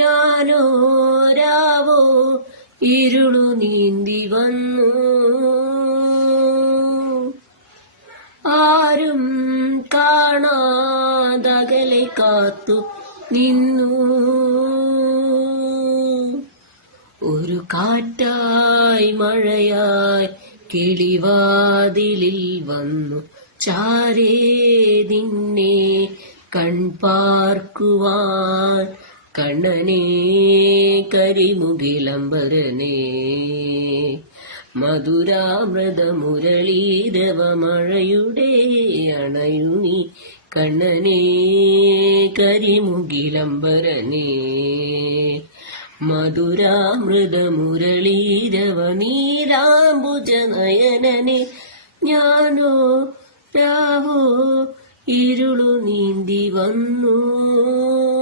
ഞാനോ രാവോ ഇരുളു നീന്തി വന്നു. ആരും കാണാതകലെ കാത്തു നിന്നു. ഒരു കാറ്റായി മഴയായി കിളിവാതിലിൽ വന്നു ചാരേ നിന്നെ കൺപാർക്കുവാൻ. കണ്ണനേ കരിമുകിലംബരനേ മധുരാമൃത മുരളീരവ മഴയുടെ അണയുനി. കണ്ണനേ കരിമുകിലംബരനേ മധുരാമൃത മുരളീരവ നീലാംബുജനയനനെ. ഞാനോ രാവോ ഇരുളു നീന്തി വന്നു.